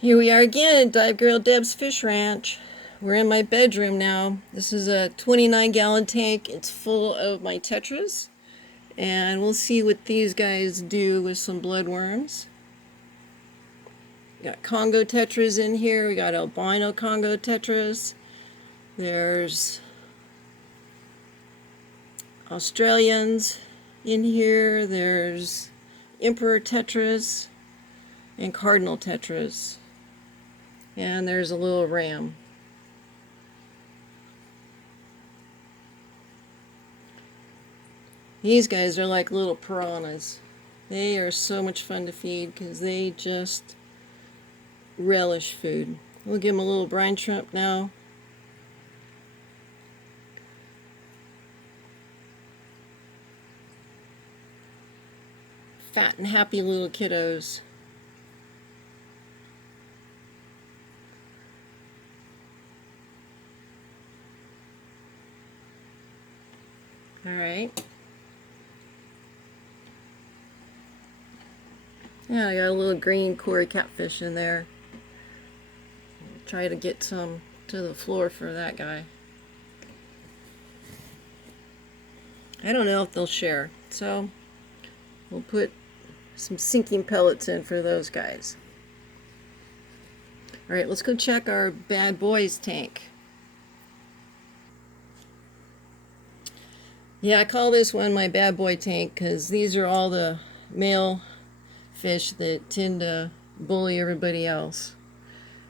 Here we are again at DiveGirl Deb's Fish Ranch. We're in my bedroom now. This is a 29-gallon tank. It's full of my tetras. And we'll see what these guys do with some bloodworms. We got Congo tetras in here. We got albino Congo tetras. There's Australians in here. There's emperor tetras and cardinal tetras. And there's a little ram. These guys are like little piranhas. They are so much fun to feed because they just relish food. We'll give them a little brine shrimp now. Fat and happy little kiddos. Alright. Yeah, I got a little green Cory catfish in there. Try to get some to the floor for that guy. I don't know if they'll share, so we'll put some sinking pellets in for those guys. Alright, let's go check our bad boys tank. Yeah, I call this one my bad boy tank because these are all the male fish that tend to bully everybody else.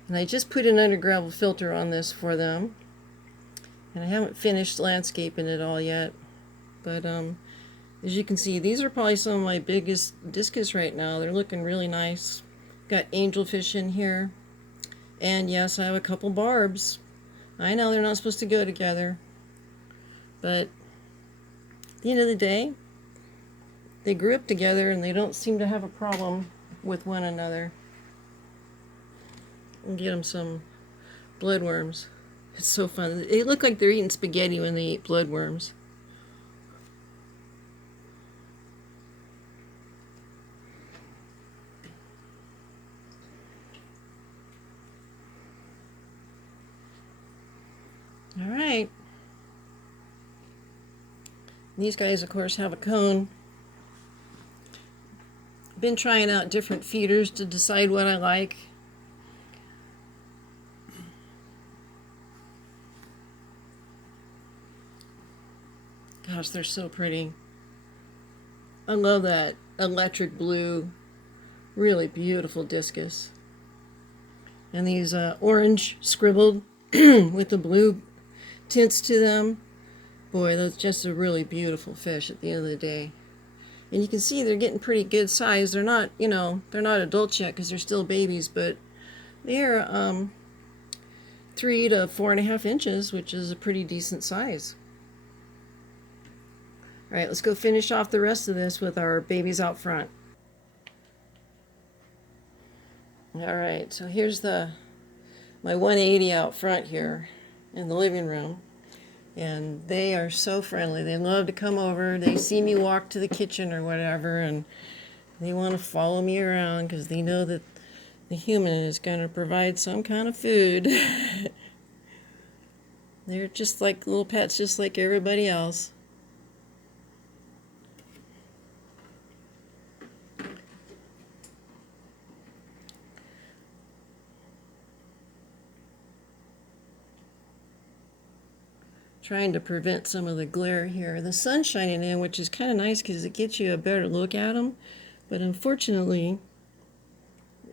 And I just put an under gravel filter on this for them. And I haven't finished landscaping it all yet. But as you can see, these are probably some of my biggest discus right now. They're looking really nice. Got angelfish in here. And yes, I have a couple barbs. I know they're not supposed to go together. But at the end of the day, they grew up together and they don't seem to have a problem with one another. We'll get them some bloodworms. It's so fun. They look like they're eating spaghetti when they eat bloodworms. All right. These guys, of course, have a cone. Been trying out different feeders to decide what I like. Gosh, they're so pretty. I love that electric blue, really beautiful discus. And these orange scribbled with the blue tints to them. Boy, that's just a really beautiful fish at the end of the day. And you can see they're getting pretty good size. They're not, they're not adults yet because they're still babies, but they're 3 to 4.5 inches, which is a pretty decent size. All right, let's go finish off the rest of this with our babies out front. All right, so here's my 180 out front here in the living room. And they are so friendly. They love to come over. They see me walk to the kitchen or whatever, and they want to follow me around because they know that the human is going to provide some kind of food. They're just like little pets, just like everybody else. Trying to prevent some of the glare here. The sun's shining in, which is kind of nice because it gets you a better look at them. But unfortunately,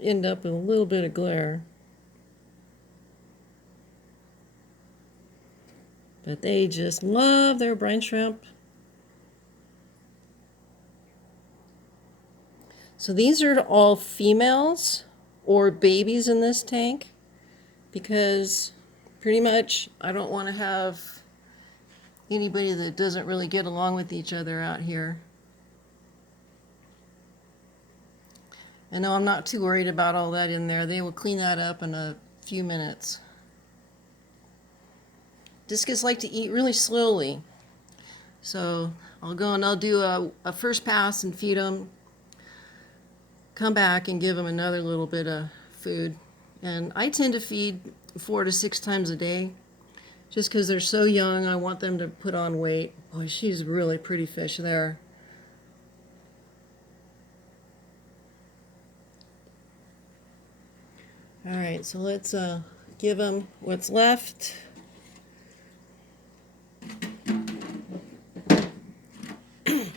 end up with a little bit of glare. But they just love their brine shrimp. So these are all females or babies in this tank because pretty much I don't want to have anybody that doesn't really get along with each other out here. And no, I'm not too worried about all that in there. They will clean that up in a few minutes. Discus like to eat really slowly. So I'll go and I'll do a first pass and feed them. Come back and give them another little bit of food. And I tend to feed 4 to 6 times a day. Just because they're so young, I want them to put on weight. Boy, she's a really pretty fish there. Alright, so let's give them what's left. And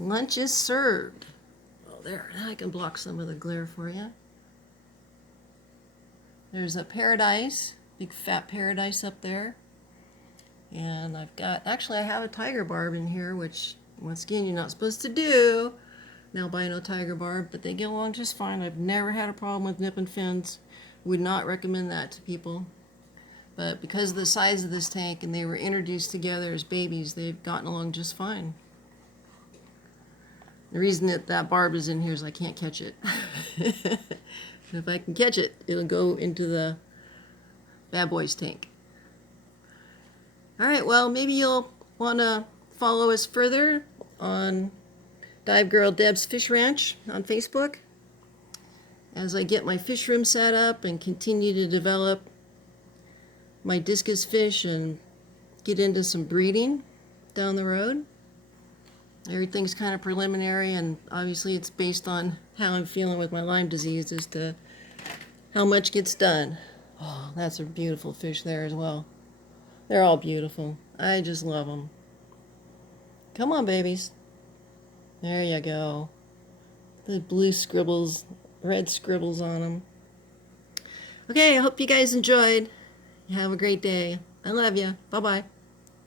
lunch is served. Oh, there. Now I can block some of the glare for you. There's a paradise, big fat paradise up there. And I've got, actually I have a tiger barb in here, which once again you're not supposed to do, albino tiger barb, but they get along just fine. I've never had a problem with nip and fins. Would not recommend that to people. But because of the size of this tank and they were introduced together as babies, they've gotten along just fine. The reason that that barb is in here is I can't catch it. If I can catch it, it'll go into the bad boys tank. Alright, well, maybe you'll want to follow us further on DiveGirl Deb's Fish Ranch on Facebook as I get my fish room set up and continue to develop my discus fish and get into some breeding down the road. Everything's kind of preliminary, and obviously it's based on how I'm feeling with my Lyme disease as to how much gets done. Oh, that's a beautiful fish there as well. They're all beautiful. I just love them. Come on, babies. There you go. The blue scribbles, red scribbles on them. Okay, I hope you guys enjoyed. Have a great day. I love you. Bye-bye.